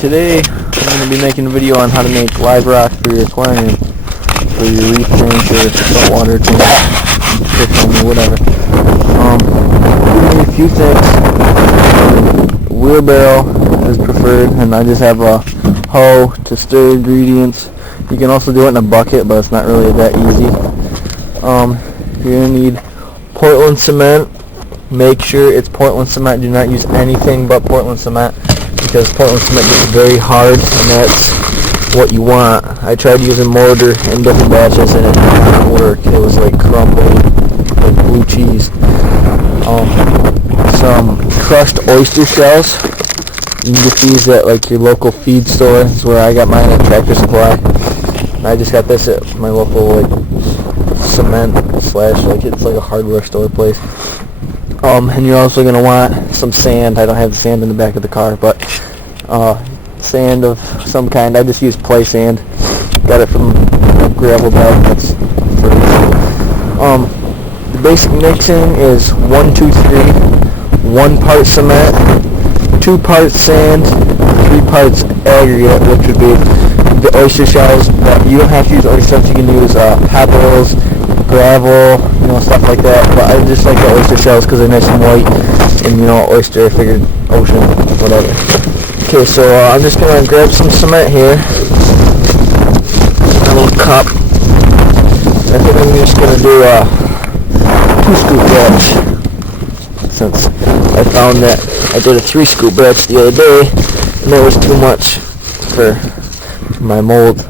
today I'm going to be making a video on how to make live rock for your aquarium, for your reef tank or saltwater tank, fish or whatever. A few things. Wheelbarrow is preferred, and I just have a hoe to stir ingredients. You can also do it in a bucket, but it's not really that easy. You're going to need Portland cement. Make sure it's Portland cement. Do not use anything but Portland cement, because Portland cement gets very hard, and that's what you want. I tried using mortar in different batches and it did not work. It was like crumbling, like blue cheese. Some crushed oyster shells. You can get these at like your local feed store. That's where I got mine at Tractor Supply. I just got this at my local like cement slash like it's like a hardware store place. And you're also going to want some sand. I don't have the sand in the back of the car, but sand of some kind. I just use play sand. Got it from a gravel bed. That's free. The basic mixing is 1-2-3. 1 part cement, 2 parts sand, 3 parts aggregate, which would be the oyster shells. But you don't have to use oyster shells. You can use pebbles, gravel, stuff like that. But I just like the oyster shells because they're nice and white. And oyster, I figured ocean, whatever. Okay, so I'm just gonna grab some cement here, a little cup. I think I'm just gonna do a 2-scoop batch, since I found that I did a 3-scoop batch the other day, and there was too much for my mold.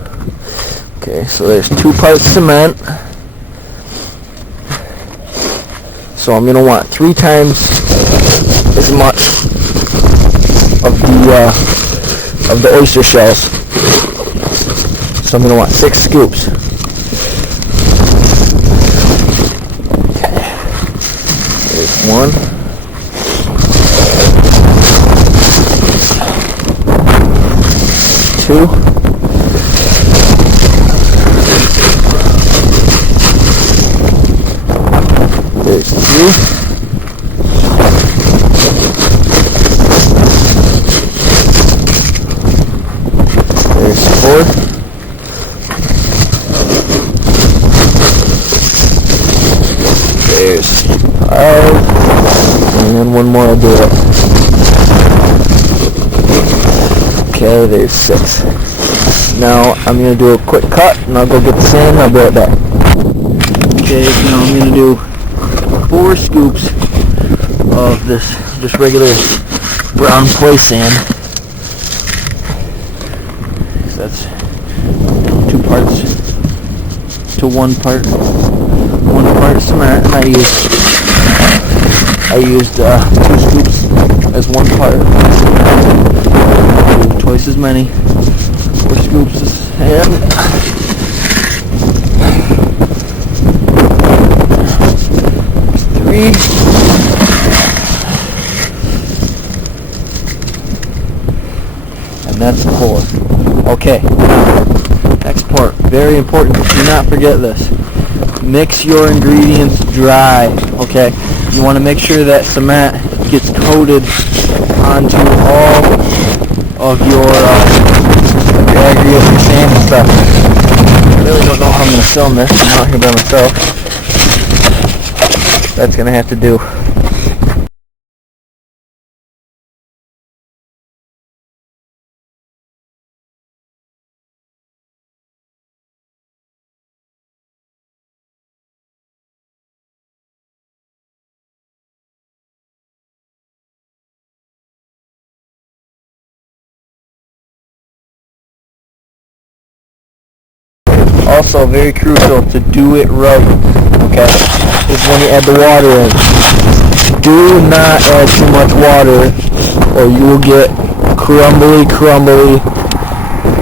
Okay, so there's 2 parts cement. So I'm gonna want 3 times as much of the oyster shells. So I'm gonna want 6 scoops. Okay. There's 1. Two. There's 3. There's 4. There's 5. And then 1 more will do it. Okay, there's 6. Now I'm going to do a quick cut, and I'll go get the sand, and I'll be right back. Okay, now I'm going to do 4 scoops of this just regular brown clay sand. So that's 2 parts to 1 part. 1 part cement, and I used 2 scoops as 1 part. Do twice as many. 4 scoops of sand. And that's 4. Okay. Next part. Very important. Do not forget this. Mix your ingredients dry. Okay. You want to make sure that cement gets coated onto all of your aggregate and sand and stuff. I really don't know how I'm going to film this. I'm out here by myself. That's going to have to do. Also, very crucial to do it right, okay, is when you add the water in. Do not add too much water, or you will get crumbly,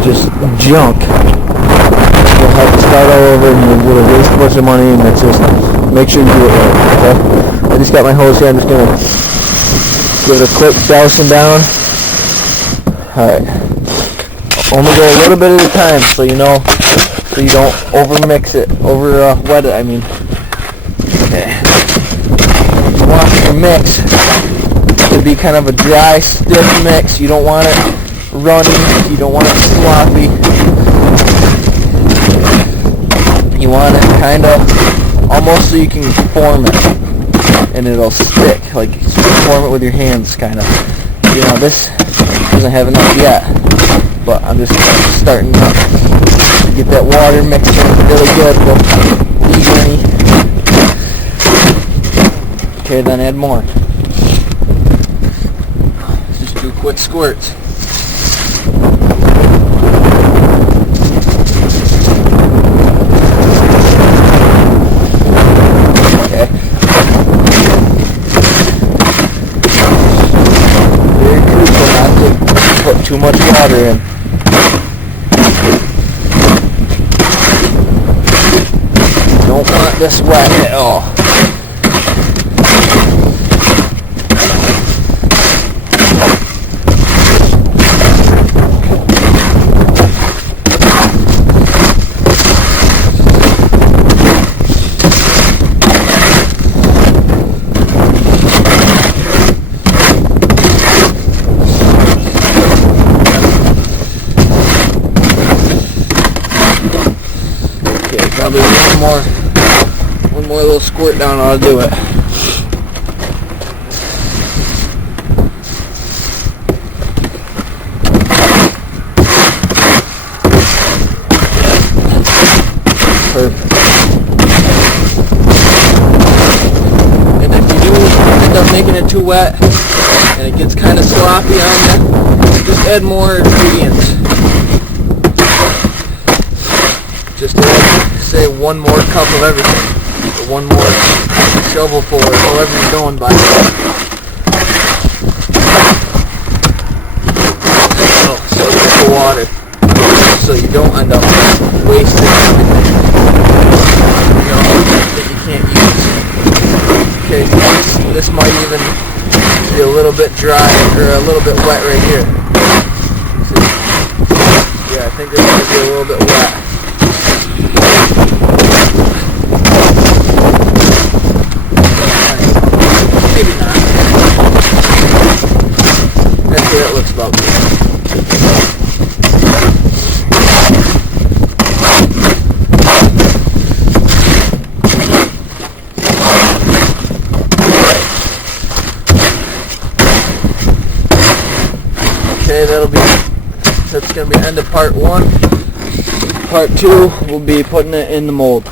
just junk. You'll have to start all over, and you'll waste a bunch of money, and it's just, make sure you do it right, okay? I just got my hose here. I'm just going to give it a quick dousing down. Alright. Only go a little bit at a time, so you know, so you don't over-mix it, wet it, I mean. Okay. You want your mix to be kind of a dry, stiff mix. You don't want it runny, you don't want it sloppy. You want it kind of almost so you can form it and it'll stick, like form it with your hands kind of. You know, this doesn't have enough yet, but I'm just starting up to get that water mixed in really good, evenly. Okay, then add more. Just do quick squirts. Okay. Very crucial not to put too much water in. Don't want this wet at all. Probably one more little squirt down, I'll do it. Perfect. And if you do end up making it too wet and it gets kind of sloppy on you, just add more ingredients. Just add, say, one more cup of everything, or one more shovelful, or however you're going by. So just the water, so you don't end up wasting everything, you know, that you can't use. Okay, this might even be a little bit dry, or a little bit wet right here. See? Yeah, I think this might be a little bit wet. Maybe not. That's what it looks about. Okay, that's gonna be the end of part 1. Part 2, we'll be putting it in the mold.